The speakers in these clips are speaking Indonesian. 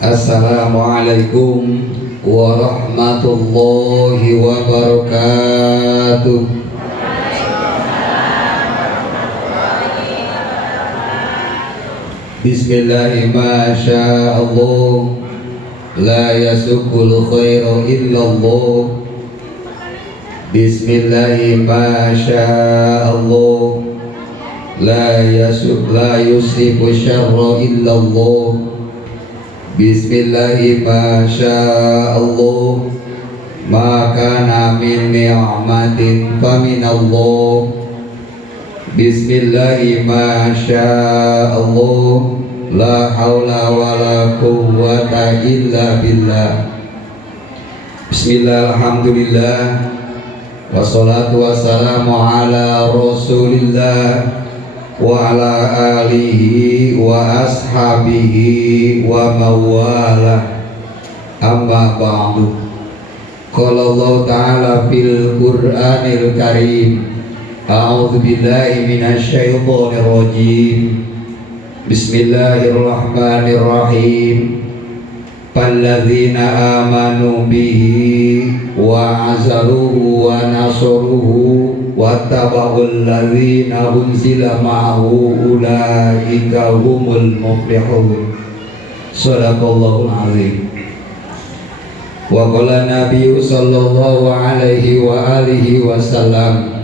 Assalamualaikum warahmatullahi wabarakatuh. Bismillahirrahmanirrahim. Masyaallah, la yasukul khairu illallah. Bismillahirrahmanirrahim. Masyaallah, la yusibu syarra illallah. Bismillahirrahmanirrahim. Masyaallah, ma kana min ni'matin faminallah. Bismillahirrahmanirrahim. Masyaallah, la haula wala quwwata illa billah. Bismillah, alhamdulillah, wassalatu wassalamu ala rasulillah wa ala alihi wa ashabihi wa mawalah, amma ba'du. Qala Allah ta'ala fil Qur'anil Karim, a'udzu billahi minasy syaithanir rajim. Bismillahirrahmanirrahim. Falladzina amanu bihi wa azaruhu wa nasaruhu wattaba'ul ladzina unzila ma'ahu ulaika humul muflihun. Shadaqallahul azim. Wa qala nabiyyu sallallahu alaihi wa alihi wasallam,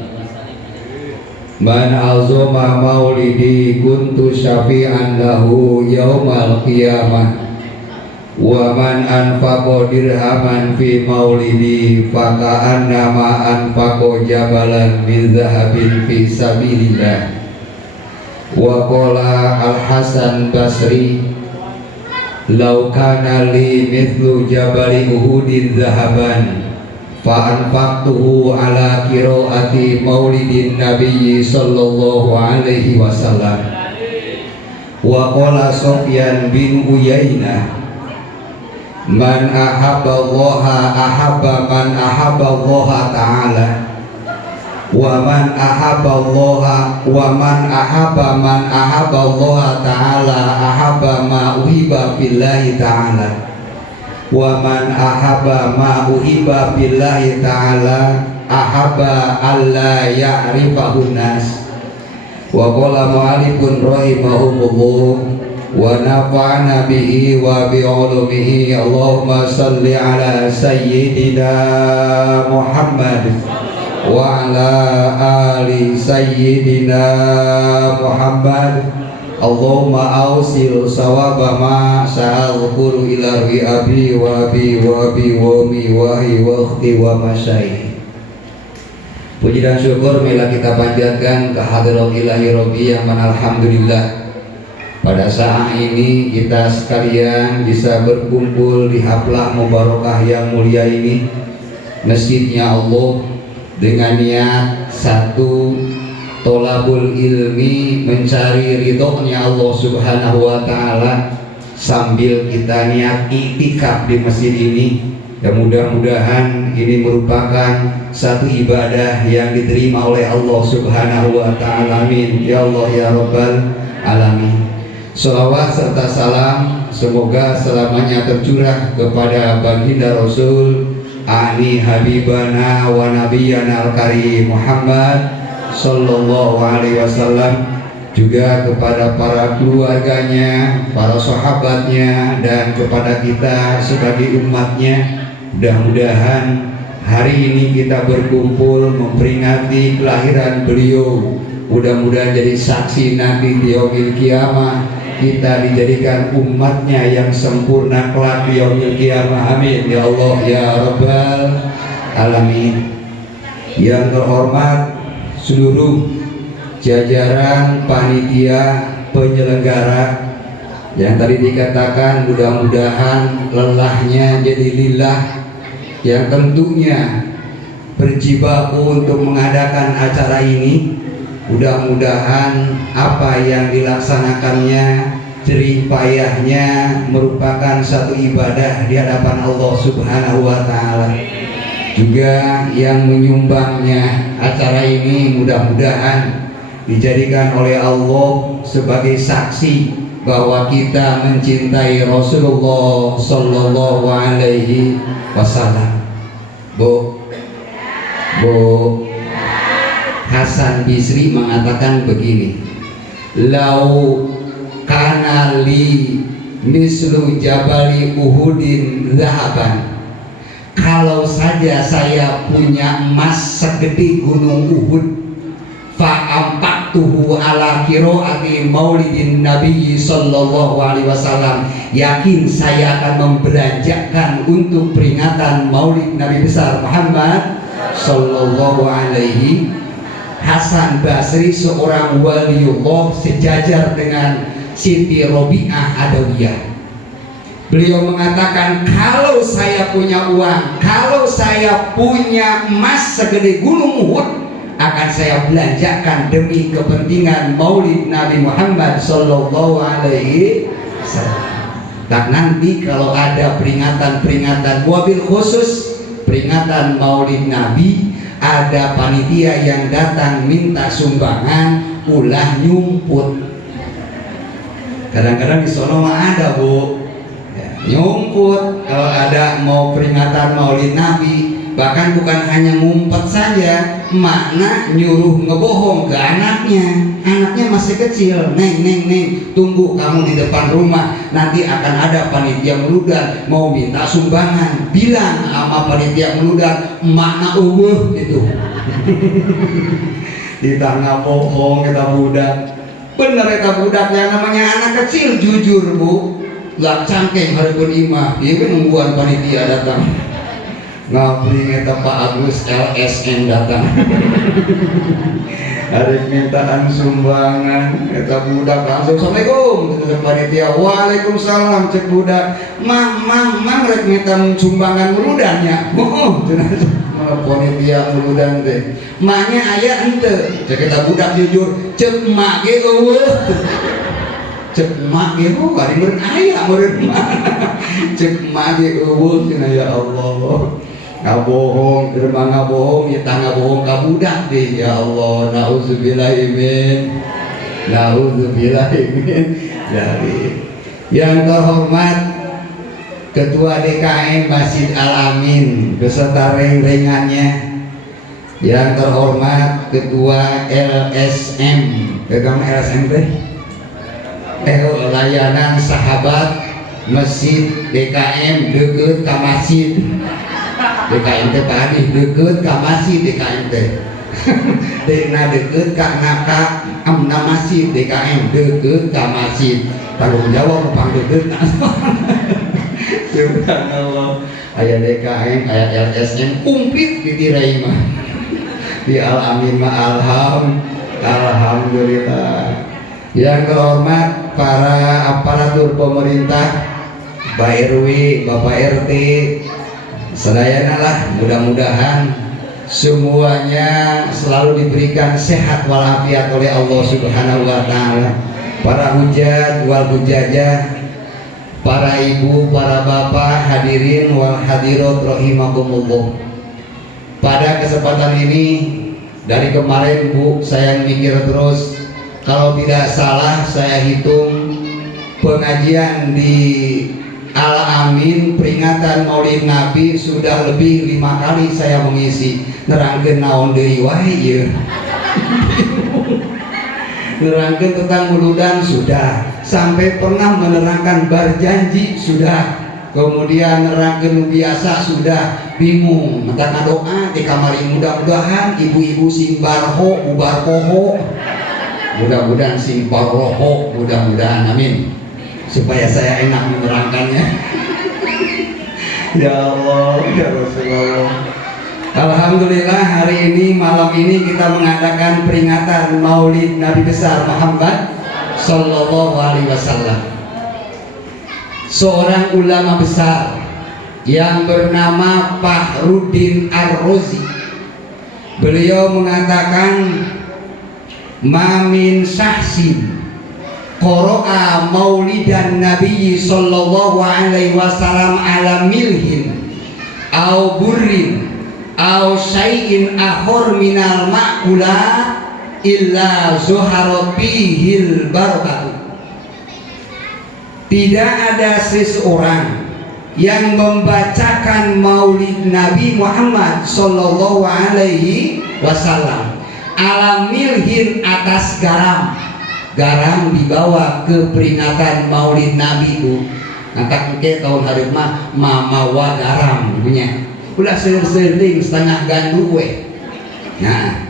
man azama maulidi kuntu syafi'an lahu yaumal qiyamah wa man anfaqa dirhaman fi maulidi faka'annama anfaqa jabalan min zahabin fi sabilillah. Wa qala al-Hasan Basri, law kana li mithlu jabali uhudin zahaban fa anfaqtuhu ala qiraati maulidin nabiyyi sallallahu alaihi wasallam. Wa qala Sufyan bin Uyainah, man ahabba Allah ahabba man ahabba Allah ta'ala wa man ahabba Allah wa man ahabba man ahabba Allah ta'ala ahabba ma uhiba billahi ta'ala wa man ahabba ma uhiba billahi ta'ala ahabba alla ya'rifahu nas. Wa qala mu'alifun rahimahumullah wa nafa'na bihi wa bi'ulumihi. Allahumma salli ala sayyidina Muhammad wa ala ali sayyidina Muhammad. Allahumma awsil sawaba ma sa'adhkuru ila abi wa abi wa abi wa umi wa hi wa ukhti wa masyayikh. Puji dan syukur marilah kita panjatkan kehadirat ilahi Rabbi yang mana alhamdulillah pada saat ini kita sekalian bisa berkumpul di haflah mubarakah yang mulia ini, masjidnya Allah, dengan niat satu, tolabul ilmi, mencari ridhonya Allah subhanahu wa ta'ala, sambil kita niat iktikaf di masjid ini. Dan mudah-mudahan ini merupakan satu ibadah yang diterima oleh Allah subhanahu wa ta'ala. Amin ya Allah ya Rabbal alamin. Salawat serta salam semoga selamanya tercurah kepada baginda Rasul ani habibana wa nabiyana al-karim Muhammad sallallahu alaihi wasallam, juga kepada para keluarganya, para sahabatnya, dan kepada kita sebagai umatnya. Mudah-mudahan hari ini kita berkumpul memperingati kelahiran beliau, mudah-mudahan jadi saksi nanti di yaumil qiyamah kita dijadikan umatnya yang sempurna kelak di yaumil qiyamah. Amin ya Allah ya Rabbal alamin. Yang terhormat seluruh jajaran panitia penyelenggara yang tadi dikatakan, mudah-mudahan lelahnya jadi lillah, yang tentunya berjibaku untuk mengadakan acara ini. Mudah-mudahan apa yang dilaksanakannya, jerih payahnya merupakan satu ibadah di hadapan Allah subhanahu wa ta'ala. Juga yang menyumbangnya acara ini mudah-mudahan dijadikan oleh Allah sebagai saksi bahwa kita mencintai Rasulullah Sallallahu Alaihi Wasallam. Bu, Hasan Bisri mengatakan begini, lau kana li mislu jabali Uhudin zahaban, kalau saja saya punya emas segede gunung Uhud, fa'ampaktuhu ala qiraati maulidin Nabi Sallallahu Alaihi Wasallam, yakin saya akan membelanjakan untuk peringatan maulid Nabi besar Muhammad Sallallahu Alaihi. Hasan Basri seorang waliullah sejajar dengan Siti Robi'ah Adawiyah. Beliau mengatakan, kalau saya punya uang, kalau saya punya emas segede gunung Uhud, akan saya belanjakan demi kepentingan maulid Nabi Muhammad Sallallahu Alaihi Wasallam. Dan nanti kalau ada peringatan wabil khusus peringatan maulid Nabi, ada panitia yang datang minta sumbangan, ulah nyumput. Kadang-kadang di sono mah ada bu, nyumput kalau ada mau peringatan maulid Nabi. Bahkan bukan hanya ngumpet saja, makna nyuruh ngebohong ke anaknya. Anaknya masih kecil, neng, tunggu kamu di depan rumah, nanti akan ada panitia meludan mau minta sumbangan. Bilang sama panitia meludan, makna gitu. Ditangga bohong kita budak. Bener kita budak yang namanya anak kecil jujur bu, gak cangkeng hari imah, dia kan nungguan panitia datang. Ngabring eta Pak Agus LSN datang. Hari mintaan sumbangan, eta budak langsung assalamualaikum, kata panitia. Waalaikumsalam, cek budak. Mang rek minta sumbangan meludannya. Malah panitia meludan teh. Maknya aya henteu, cek eta budak jujur, cek mak ge eueuh. Cek mak ge bari meureun aya meureun mah. Cek mak ge eueuh cenah ya Allah. Ngabohong, derma ngabohong, ya tangga bohong kabudak deh ya Allah. Nauzubillahimin dari yang terhormat Ketua DKM Masjid Al-Amin beserta reng-rengannya, yang terhormat Ketua LSM, pegang LSM deh, layanan sahabat Masjid DKM deket ka masjid. DKM teh tadi deket ka masjid DKM teh. Dena deket ka naka amna masjid DKM deket ka masjid. Tanggung jawab pang deket. Subhanallah. Aya DKM, aya LSM kumplit di tirai mah. Di Al-Amin mah alhamdulillah. Yang terhormat para aparatur pemerintah, Pak RW, Bapak RT, sedayana lah, mudah-mudahan semuanya selalu diberikan sehat walafiat oleh Allah Subhanahu wa Ta'ala. Para hujat wal hujajah, para ibu, para bapak, hadirin wal hadirat rahimakumullah. Pada kesempatan ini, dari kemarin Bu, saya mikir terus, kalau tidak salah saya hitung pengajian di Al-Amin peringatan Maulid Nabi sudah lebih 5 kali saya mengisi. Nerangkeun naon deui wae ieu. Nerangkeun tentang muludan sudah, sampai pernah menerangkan berjanji sudah, kemudian nerangkeun biasa sudah, bingung minta doa di kamari. Mudah-mudahan ibu-ibu sing barho ubar poho, mudah-mudahan sing barroho, mudah-mudahan amin, supaya saya enak menerangkannya. Ya Allah, ya Rasulullah. Alhamdulillah, hari ini, malam ini kita mengadakan peringatan Maulid Nabi besar Muhammad Sallallahu Alaihi Wasallam. Seorang ulama besar yang bernama Fakhruddin Ar-Razi, beliau mengatakan, mamin sahsin qara'a maulidan Nabi sallallahu alaihi wasallam ala milhin au burrin au syai'in akhor minal ma'kula illa zuhara fihil barakatuh. tidak ada seseorang yang membacakan maulid Nabi Muhammad Sallallahu Alaihi Wasallam ala milhin atas garam. Garam dibawa ke peringatan maulid Nabi itu. Nanti ke tahun hari mah mamawa garam punya. Ulah sering setengah gandum we. Nah,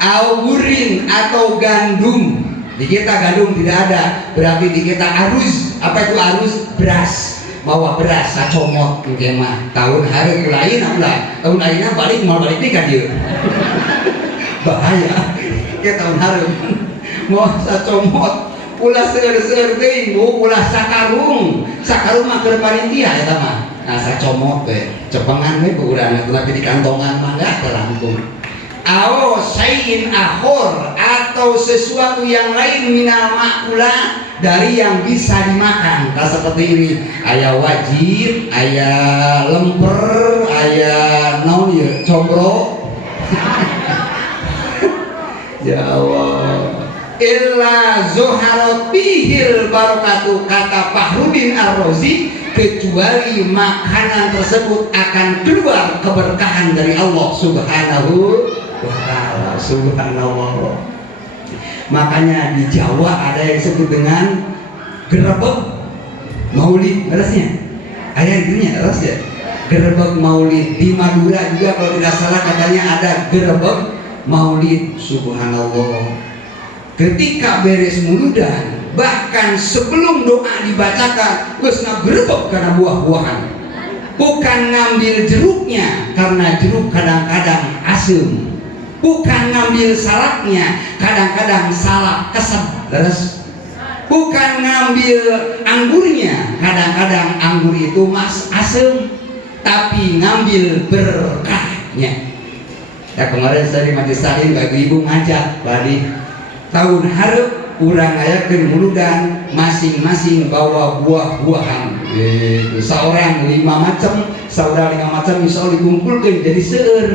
augurin atau gandum. Di kita gandum tidak ada, berarti di kita arus. Apa itu arus? Beras. Bawa beras sacomot mungkin mah. Tahun hari lain apa? Tahun lainnya balik mau balik nikah dia. Bahaya. Ke tahun hari mau sacomot. Ulah seur-seur deui Bu, ulah sakarung. Sakarung mah keur panitia eta mah. Nah, sacomot teh. Cepengan we urang tapi di kantongan mah enggak terangkum. Aw sayin akhor atau sesuatu yang lain minal makula dari yang bisa dimakan. Nah, seperti ini aya wajib, aya lemper, aya naon ya combro. Ya Allah. Illa zuharat bihil barakatuh, kata Fahrudin Ar-Razi, kecuali makanan tersebut akan keluar keberkahan dari Allah Subhanahu wa ta'ala. Subhanallah. Makanya di Jawa ada yang disebut dengan gerebek maulid, rasanya ada yang artinya ras ya, gerebek maulid. Di Madura juga kalau tidak salah katanya ada gerebek maulid. Subhanallah. Ketika beres muludan, bahkan sebelum doa dibacakan, geus ngagerebek karena buah-buahan. Bukan ngambil jeruknya, karena jeruk kadang-kadang asam. Bukan ngambil salaknya, kadang-kadang salak kesem. Terus bukan ngambil anggurnya, kadang-kadang anggur itu asam. Tapi ngambil berkahnya. Ya kemarin saya di Majelis Salim, ibu ngajak tadi tahun hareup urang ngayakeun muludan masing-masing bawa buah-buahan. Seorang 5 macam, saudara 5 macam insya Allah dikumpulkan jadi seueur.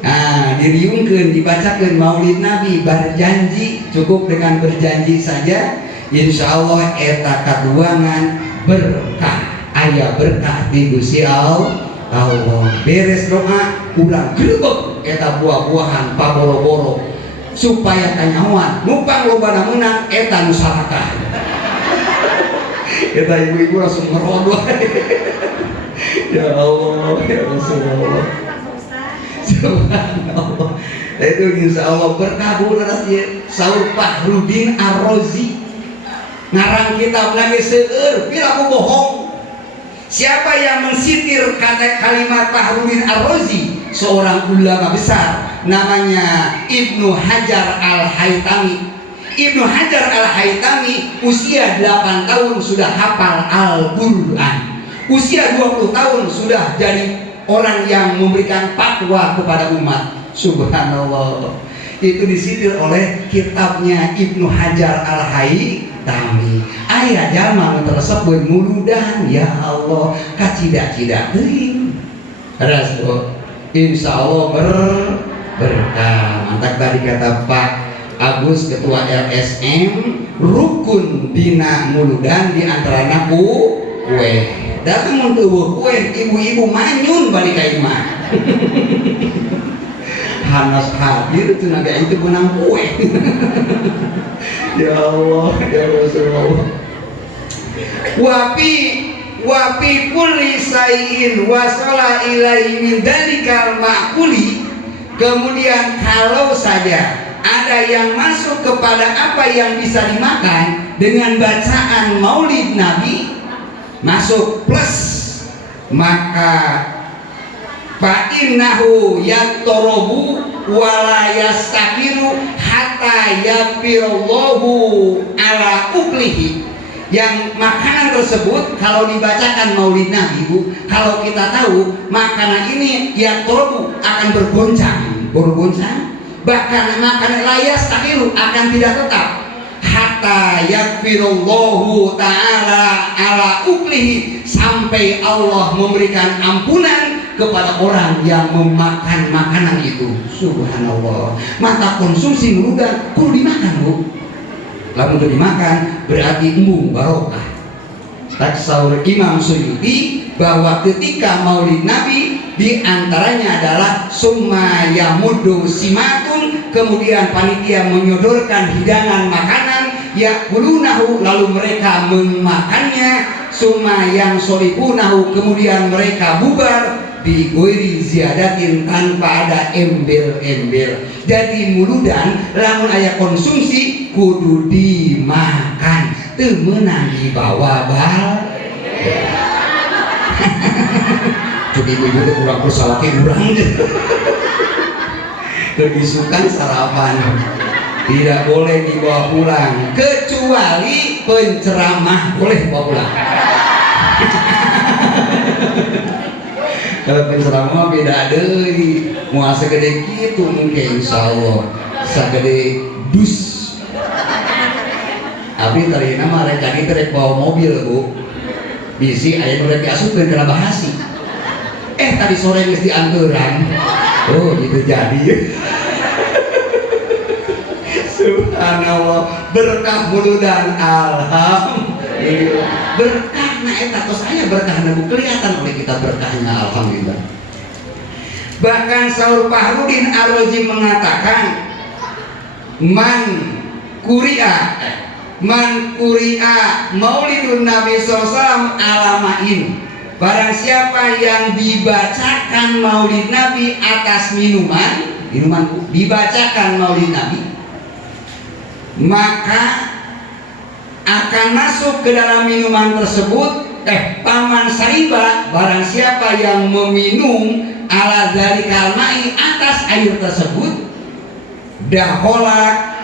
Nah, diriungkeun, dibacakeun maulid Nabi, berjanji, cukup dengan berjanji saja, insya Allah eta kaduangan berkah, aya berkah di Gusti Allah. Beres doa, urang grebek eta buah-buahan paboro-boro supaya kanyawan numpang lobana menang eta nusarakah. Eta ibu-ibu langsung meroboh. Ya Allah, ya Rasulullah. Subhanallah. Itu insya Allah berkabul rasanya. Saur Fahrudin Ar-Razi ngarang kitab lagi seueur, pira aku bohong. Siapa yang mensitir kata kalimat Fahrudin Ar-Razi? Seorang ulama besar namanya Ibnu Hajar Al-Haytami. Ibnu Hajar Al-Haytami usia 8 tahun sudah hafal Al-Quran. Usia 20 tahun sudah jadi orang yang memberikan fatwa kepada umat. Subhanallah. Itu disitir oleh kitabnya Ibnu Hajar Al-Haytami. Aya jalma tersebut muludan, ya Allah, kacidak-cidak teuing. Rasul insya Allah berkah. Mantap tadi kata Pak Agus Ketua LSM, rukun dina muludan di antara kue. Datang untuk kue, ibu-ibu manyun balik ke imah. Hanas hadir tenaga itu menang kue. Ya Allah, ya Rasulullah. Wapi kulli sayin wasala ilaihi min dalikal ma'kuli. Kemudian kalau saja ada yang masuk kepada apa yang bisa dimakan dengan bacaan maulid Nabi, masuk plus, maka fa innahu yatorobu wala yastakiru hatta yapirallahu ala uklihi. Yang makanan tersebut kalau dibacakan maulid Nabi, Bu, kalau kita tahu makanan ini yang torobu akan bergoncang, bahkan makanan layas takiru akan tidak tetap hatta yakfirullahu ta'ala ala uklihi, sampai Allah memberikan ampunan kepada orang yang memakan makanan itu. Subhanallah. Maka konsumsi muludan kudu dimakan, Bu. Lalu untuk dimakan berarti embung barokah. Taksaur Imam Suyuti bahwa ketika Maulid Nabi di antaranya adalah summa yamudu simatun, kemudian panitia menyodorkan hidangan makanan yakulunahu, lalu mereka memakannya, summa yang solibunahu, kemudian mereka bubar bi ghairi ziyadatin, tanpa ada embel-embel. Jadi muludan lamun aya konsumsi kudu dimakan, teu meunang dibawa bal. Cuk ibu-ibu teh kurang persawake urang. Kedisukan sarapan tidak boleh dibawa pulang, kecuali penceramah boleh bawa pulang. Kalau penceramah beda deui, moal segede kitu mungkin insyaallah sagede dus. Abi tadi nama rek tadi rek bawa mobil Bu, bisi aya nu rek diasupkeun kana bahasi. Tadi sore geus dianturan. Oh gitu jadi. Subhanallah, berkah muludan, alhamdulillah. Berkah na eta tos aya berkah na kelihatan oleh kita berkahnya, alhamdulillah. Bahkan Saur Fahrudin Ar-Razi mengatakan man kuri'a maulidun Nabi SAW alamain, barang siapa yang dibacakan maulid Nabi atas minuman dibacakan maulid Nabi, maka akan masuk ke dalam minuman tersebut paman sariba, barang siapa yang meminum ala dzalikal ma'i, atas air tersebut, dahola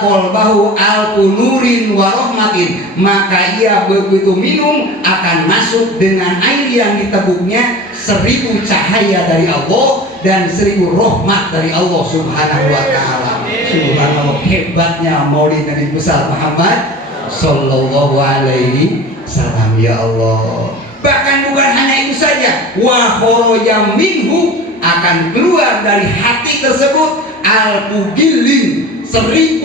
kolbahu al-nurin wa rahmatin, maka ia begitu minum akan masuk dengan air yang diteguknya 1000 cahaya dari Allah dan 1000 rahmat dari Allah Subhanahu wa ta'ala. Subhanallah, hebatnya maulid Nabi besar Muhammad sallallahu alaihi wasallam, ya Allah. Bahkan bukan hanya itu saja, wa kharaja minhu, akan keluar dari hati tersebut al-mugillin, 1000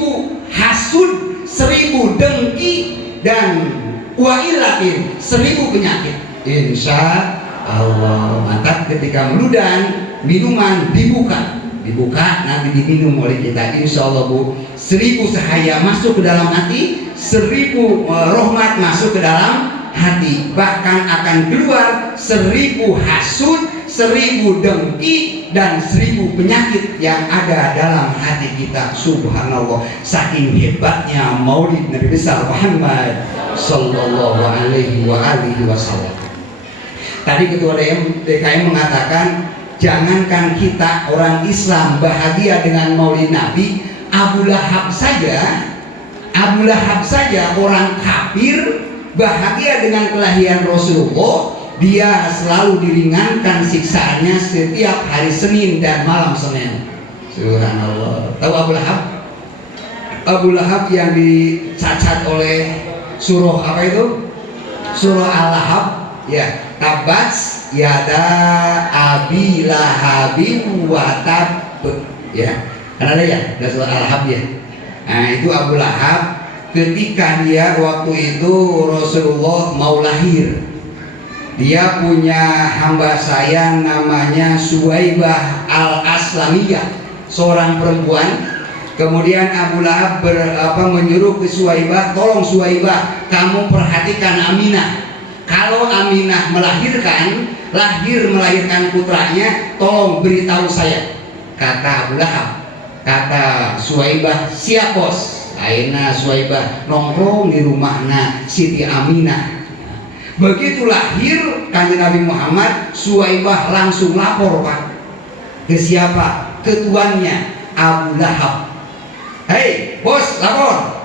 hasud, 1000 dengki, dan wa'ilatin, 1000 penyakit. Insya Allah. Maka ketika meludan, minuman dibuka nanti diminum oleh kita, insya Allah Bu, 1000 cahaya masuk ke dalam hati, 1000 rahmat masuk ke dalam hati, bahkan akan keluar 1000 hasud, 1000 dengki, dan 1000 penyakit yang ada dalam hati kita. Subhanallah, saking hebatnya maulid Nabi besar Muhammad sallallahu alaihi wasallam. Tadi ketua DKM mengatakan, jangankan kita orang Islam bahagia dengan maulid Nabi, Abu Lahab saja orang kafir bahagia dengan kelahiran Rasulullah. Dia selalu diringankan siksaannya setiap hari Senin dan malam Senin. Subhanallah. Tahu Abu Lahab? Abu Lahab yang dicacat oleh surah apa itu? Surah Al-Lahab, ya. Tabats yada abi lahabin wa tab, ya. Kan ada ya, ada surah Al-Lahab ya. Nah, itu Abu Lahab ketika dia waktu itu Rasulullah mau lahir. Dia punya hamba sayang namanya Suwaibah Al-Aslamiyah, seorang perempuan. Kemudian Abu Lahab menyuruh ke Suwaibah, tolong Suwaibah, kamu perhatikan Aminah. Kalau Aminah melahirkan putranya, tolong beritahu saya. Kata Abu Lahab, kata Suwaibah, siap bos. Aina Suwaibah nongkrong di rumahna Siti Aminah. Begitu lahir kanjeng Nabi Muhammad, Suwaibah langsung lapor Pak. Ke siapa? Ketuannya Abu Lahab. Hei bos, lapor,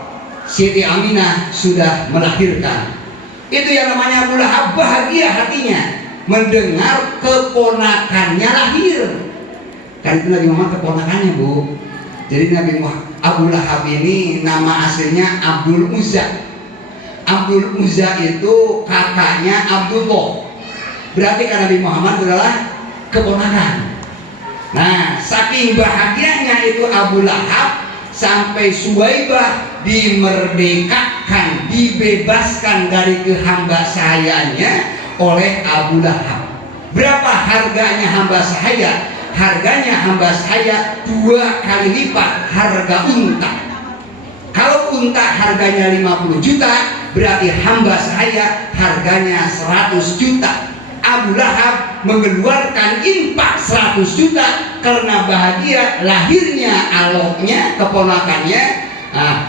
Siti Aminah sudah melahirkan. Itu yang namanya Abu Lahab bahagia hatinya mendengar keponakannya lahir. Kan itu Nabi Muhammad keponakannya Bu. Jadi Nabi Muhammad, Abu Lahab ini nama aslinya Abdul Uzza. Abdul Uzza itu kakaknya Abdullah. Berarti kan Nabi Muhammad adalah keponakan. Nah, saking bahagianya itu Abu Lahab sampai Suwaibah dimerdekakan, dibebaskan dari kehamba sahayanya oleh Abu Lahab. Berapa harganya hamba sahaya? Harganya hamba sahaya 2 kali lipat harga unta. Kalau unta harganya 50 juta, berarti hamba sahaya harganya 100 juta. Abu Lahab mengeluarkan infak 100 juta karena bahagia lahirnya aloknya, keponakannya.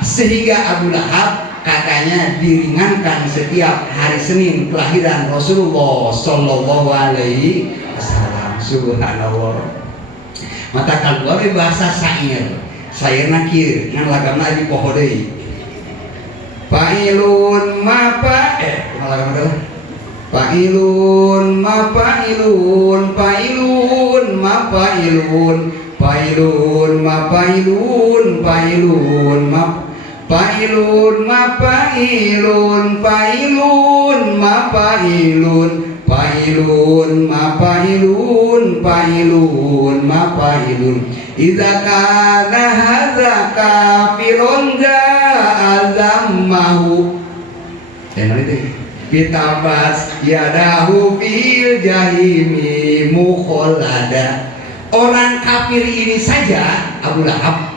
Sehingga Abu Lahab katanya diringankan setiap hari Senin kelahiran Rasulullah Sallallahu Alaihi Wasallam. Subhanallah. Mata kalbuawe bahasa syair nakir ngan lagamna di poho deui. Pailun ma pa lagam adalah pailun ma pailun pailun ma pailun pailun ma pailun pailun ma pailun ma pailun pailun ma pailun pailun ma pailun pailun ma pailun idza kana hadza kafirun ja'azamahu dan itu kita bahas yadahu fil jahimi mukhollada. Orang kafir ini saja Abu Lahab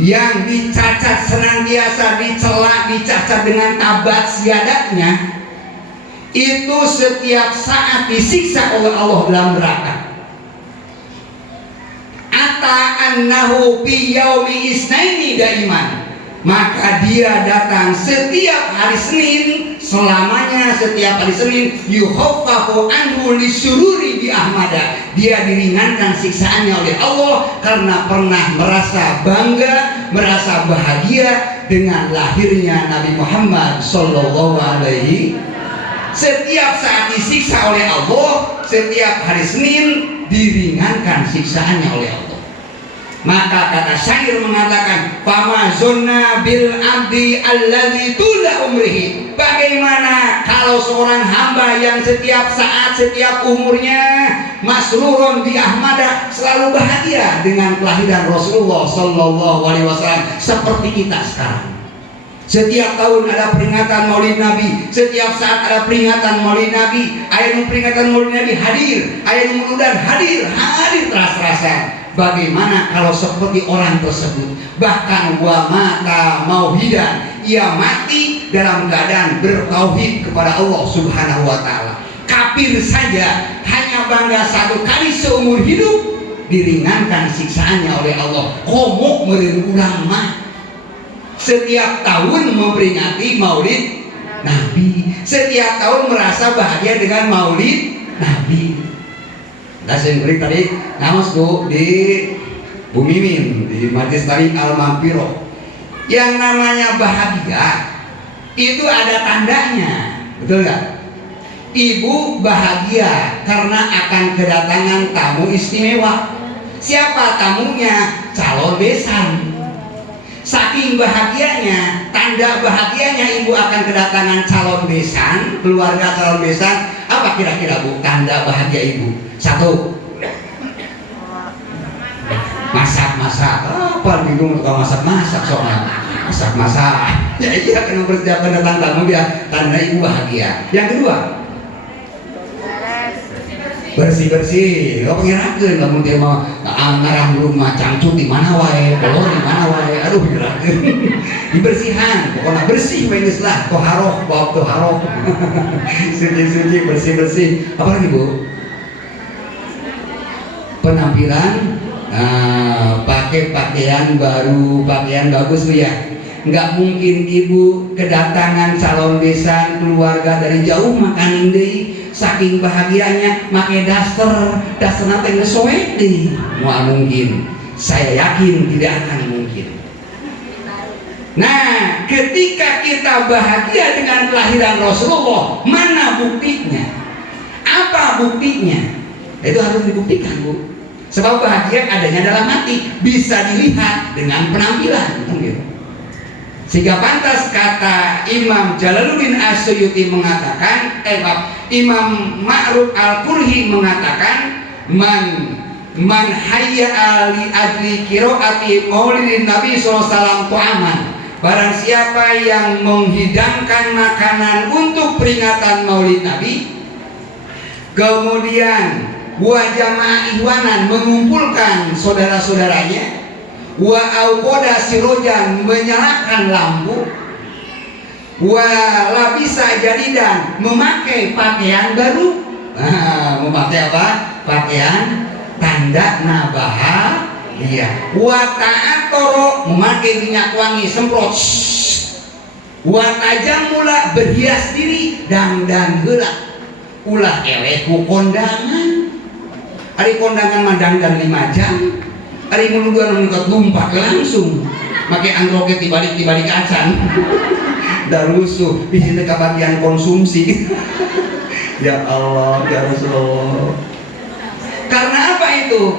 yang dicacat senantiasa, dicela, dicacat dengan tabat siadanya, itu setiap saat disiksa oleh Allah dalam neraka. Ata annahu fi yaumi isnaini daiman, maka dia datang setiap hari Senin, selamanya setiap hari Senin. Yukhaffafu anhu lisururi bi ahmada, dia diringankan siksaannya oleh Allah karena pernah merasa bangga, merasa bahagia dengan lahirnya Nabi Muhammad Sallallahu Alaihi. Setiap saat disiksa oleh Allah, setiap hari Senin diringankan siksaannya oleh Allah. Maka kata syair mengatakan, fama zonna bil abdi allazi tula umrihi. Bagaimana kalau seorang hamba yang setiap saat, setiap umurnya masrurun bi ahmada, selalu bahagia dengan kelahiran Rasulullah Sallallahu Alaihi Wasallam, seperti kita sekarang. Setiap tahun ada peringatan Maulid Nabi, setiap saat ada peringatan Maulid Nabi, ayat peringatan Maulid Nabi hadir, ayat mudah hadir terasa-rasa. Bagaimana kalau seperti orang tersebut, bahkan wa mata mauhidan, ia mati dalam keadaan bertauhid kepada Allah Subhanahu wa taala. Kafir saja hanya bangga 1 kali seumur hidup, diringankan siksaannya oleh Allah. Komok meureun urang mah setiap tahun memperingati Maulid Nabi, setiap tahun merasa bahagia dengan Maulid Nabi. Nah, saya tadi ngawas tuh di Bumi Min, di Majlis Talim Al-Mampiro. Yang namanya bahagia itu ada tandanya, betul nggak? Ibu bahagia karena akan kedatangan tamu istimewa. Siapa tamunya? Calon besan. Saking bahagianya, tanda bahagianya ibu akan kedatangan calon besan, keluarga calon besan. Apa kira-kira Bu tanda bahagia ibu? 1, masak-masak. Apa bingung tukang masak-masak soalnya. Masak-masak. Ya iya kan mempersiapkan datang tamu dia, tanda ibu bahagia. Yang kedua, bersih-bersih. Kau pengirakeun lamun dia mau ngarang rumah cangcut di mana wae, kolor di mana wae. Aduh pengirakeun. Dibersihan, pokoknya bersih we geus lah, toharoh, bab toharoh. Suci-suci, bersih-bersih. Apa lagi, Bu? Penampilan, pakai pakaian baru, pakaian bagus Bu ya. Nggak mungkin ibu kedatangan calon besan keluarga dari jauh makan deui, saking bahagianya make daster teh geus soek deui. Moal mungkin, saya yakin tidak akan mungkin. Nah, ketika kita bahagia dengan kelahiran Rasulullah, mana buktinya? Apa buktinya? Itu harus dibuktikan Bu. Sebab bahagia adanya dalam hati, bisa dilihat dengan penampilan, gitu. Sehingga pantas kata Imam Jalaluddin As-Suyuti mengatakan, Imam Ma'ruf Al-Qurhi mengatakan, man man hayya ali adli qiraati maulidin nabi sallallahu alaihi wasallam tu'aman. Barang siapa yang menghidangkan makanan untuk peringatan maulid nabi, kemudian wa jamaah ihwanan mengumpulkan saudara-saudaranya, wa auqoda sirojan menyalakan lampu, wa labisa jadidan memakai pakaian baru. Memakai apa? Pakaian tanda nabaha. Iya. Wa ta'atoro memakai minyak wangi semprot. Wa tajamula berhias diri dan heula. Ulah eleh ku kondangan. Ari kondangan mah dandan 5 jam. Ari muludan mengikut lumpat langsung. Make androget dibalik acan. Dan rusuh di sini kebagian konsumsi. Ya Allah, ya Rasulullah. Karena apa itu?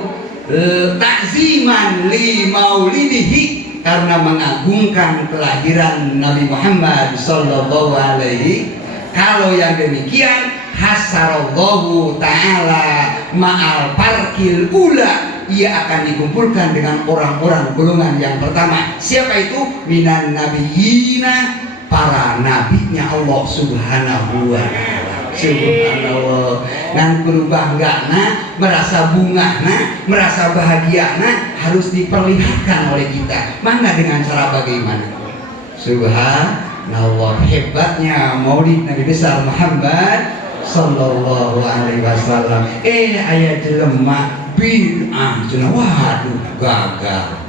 Takziman li maulidihi, karena mengagungkan kelahiran Nabi Muhammad sallallahu alaihi. Kalau yang demikian hasarallahu ta'ala ma'al parkil ula, ia akan dikumpulkan dengan orang-orang golongan yang pertama. Siapa itu? Minan nabiyina, para nabinya Allah subhanahu wa ta'ala. Subhanallah. Dan berbangga merasa bungahna, merasa bahagiana harus diperlihatkan oleh kita. Mana dengan cara bagaimana? Subhanallah, hebatnya maulid Nabi besar Muhammad sallallahu alaihi wasallam. Aya jelema bid'ah cenah, waduh gagal.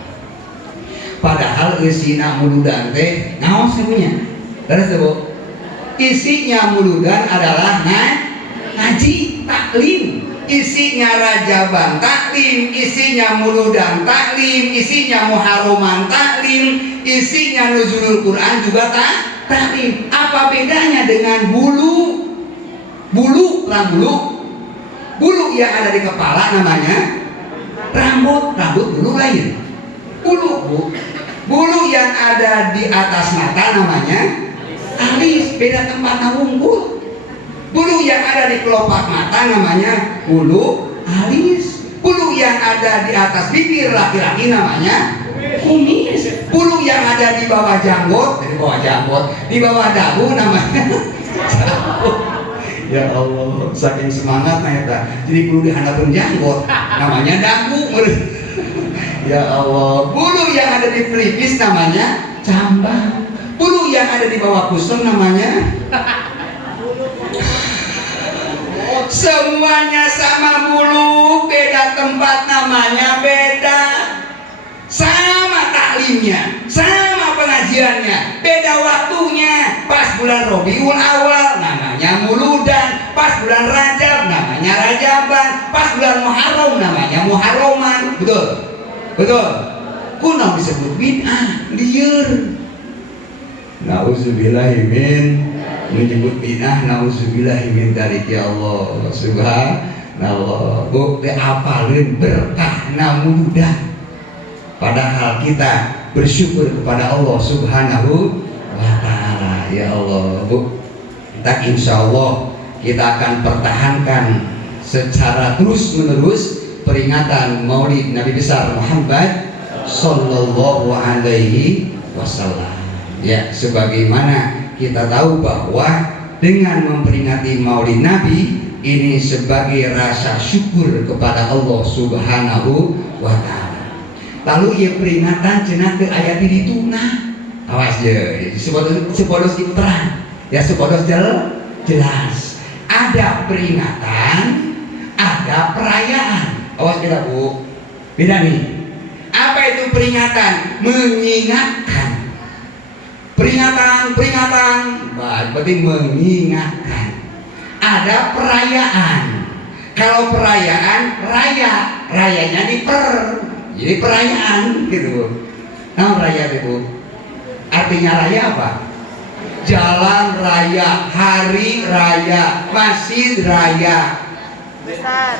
Padahal isina muludan teh naon semuanya? Terus Bu, isinya muludan adalah ngaji taklim, isinya rajaban taklim, isinya muludan taklim, isinya muharraman taklim, isinya nuzulul Quran juga taklim. Apa bedanya dengan bulu yang ada di kepala namanya rambut bulu lain. Bulu yang ada di atas mata namanya alis, beda tempatnya wungkul. Bulu yang ada di kelopak mata namanya bulu alis. Bulu yang ada di atas bibir laki-laki namanya kumis. Bulu yang ada di bawah janggut, di bawah dagu namanya janggut. Ya Allah, saking semangatnya eta. Jadi bulu di handapun janggut namanya dagu. Ya Allah, bulu yang ada di pelipis namanya cambang. Bulu yang ada di bawah kusum namanya semuanya sama bulu, beda tempat namanya beda. Sama taklimnya, sama pengajiannya, beda waktunya. Pas bulan Rabiul Awal namanya muludan, pas bulan Rajab namanya rajaban, pas bulan Muharram namanya muharraman. Betul. Kunaon disebut bid'ah, lieur. Nauzubillahimin menyebut bid'ah, nauzubillahimin dzalik. Ya Allah, subhanallah. Bu teh apalin berkah namudah. Padahal kita bersyukur kepada Allah subhanahu wa ta'ala. Ya Allah, Bu, kita insya Allah kita akan pertahankan secara terus menerus peringatan maulid Nabi besar Muhammad sallallahu alaihi wasallam. Ya, sebagaimana kita tahu bahwa dengan memperingati maulid Nabi ini sebagai rasa syukur kepada Allah subhanahu wa ta'ala. Lalu ia peringatan cenah teu aya di dituna. Awas ye, sepodos itu terang. Ya sepodos jelas. Ada peringatan, ada perayaan. Awas kita Bu. Beda nih. Apa itu peringatan? Mengingatkan. Peringatan. Berarti mengingatkan. Ada perayaan. Kalau perayaan, rayanya jadi perayaan gitu. Nah, raya itu artinya raya apa? Jalan raya, hari raya, masjid raya,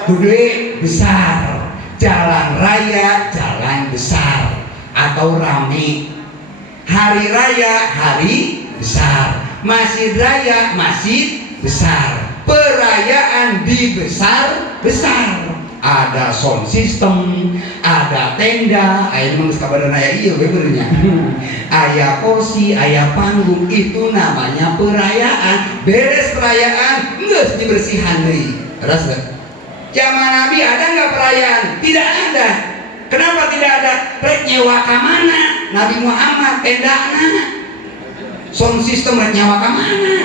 gede besar, jalan raya, jalan besar atau rame. Hari raya, hari besar, masjid raya, masjid besar, perayaan di besar. ada sound system, ada tenda, aya mah kabaran aya ieu benernya. Aya kursi, aya panggung, itu namanya perayaan. Beres perayaan, geus dibersihan deui. Terus zaman Nabi ada nggak perayaan? Tidak ada. Kenapa tidak ada? Rek nyewa ka mana? Nabi Muhammad tendana. Sound system rek nyewa ka mana?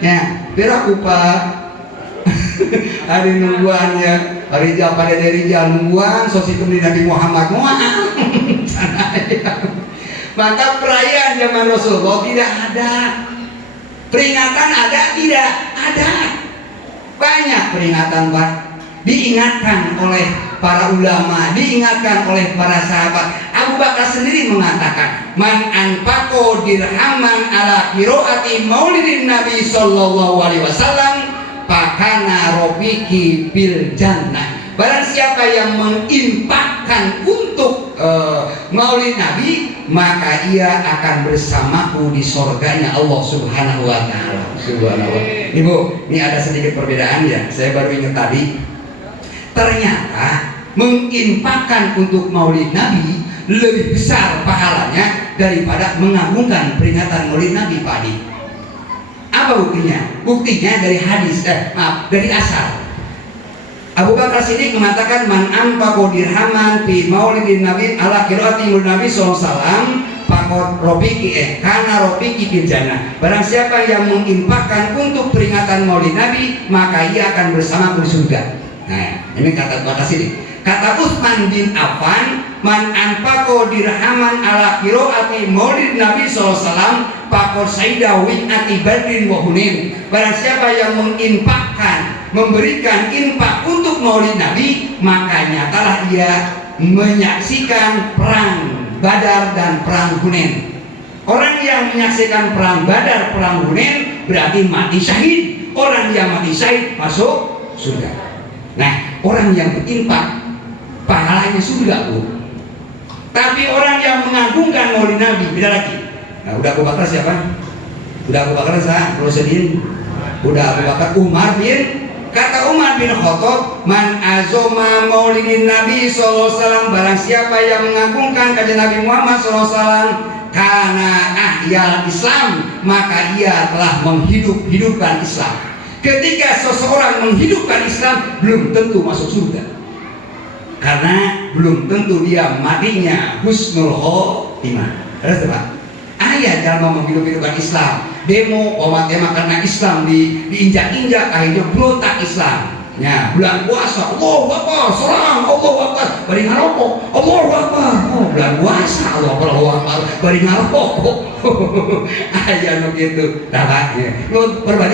Ya, berak upah. Hari nungguan ya, hari pada dari nungguan, sound system di Nabi Muhammad mual. Maka perayaan zaman Rasulullah tidak ada. Peringatan ada? Tidak ada. Banyak peringatan, Pak. Diingatkan oleh para ulama, diingatkan oleh para sahabat. Abu Bakar sendiri mengatakan, man anfaqo dirhaman ala qiraati maulidin Nabi sallallahu alaihi wasallam fakana robiki bil jannah. Barang siapa yang menginfakkan untuk maulid Nabi, maka ia akan bersamaku di surganya Allah Subhanahu wa taala. Subhanallah. Ibu, ini ada sedikit perbedaan ya. Saya baru ingat tadi. Ternyata menginfakkan untuk maulid Nabi lebih besar pahalanya daripada mengagungkan peringatan maulid Nabi, Pak Adi. Apa buktinya? Buktinya dari hadis, dari asar. Abu Bakar Siddiq mengatakan, man anfaqo dirhaman fi maulidin Nabi ala qiraati Nabi sallallahu alaihi wasallam faqad robiki kana robiki bil jannah. Barang siapa yang menginfakkan untuk peringatan maulid Nabi, maka ia akan bersama di surga. Nah, ini kata Abu Bakar Siddiq. Kata Utsman bin Affan, man anfaqo dirhaman ala qiraati maulid Nabi sallallahu alaihi wasallam faqad saida wi'ati badrin wa hunain. Barang siapa yang menginfakkan, memberikan infak untuk maulid Nabi, maka nyatalah ia menyaksikan perang Badar dan perang Hunain. Orang yang menyaksikan perang Badar, perang Hunain berarti mati syahid. Orang yang mati syahid masuk surga. Nah, orang yang berinfak pahalanya surga, Bu. Tapi orang yang mengagungkan maulid Nabi beda lagi. Nah, udah Abu Bakar siapa? Udah Abu Bakar siapa? Rasulullah. Udah Abu Bakar Umar bin. Kata Umar bin Khattab, man azoma maulidin Nabi sallallahu alaihi wasallam, barang siapa yang mengagungkan kajian Nabi Muhammad sallallahu alaihi wasallam, karena ahyal Islam, maka ia telah menghidupkan Islam. Ketika seseorang menghidupkan Islam, belum tentu masuk surga. Karena belum tentu dia matinya husnul khotimah. Terus Pak, ayah dalam menghidupkan Islam. Demo umat tema karena Islam diinjak-injak, akhirnya berontak Islam. Ya, bulan puasa, Allahu Akbar, serang, Allahu Akbar, bari ngarokok, Allahu Akbar. Oh, bulan puasa, Allahu Akbar, bari ngarokok. Aya nu kitu. Tah, ya.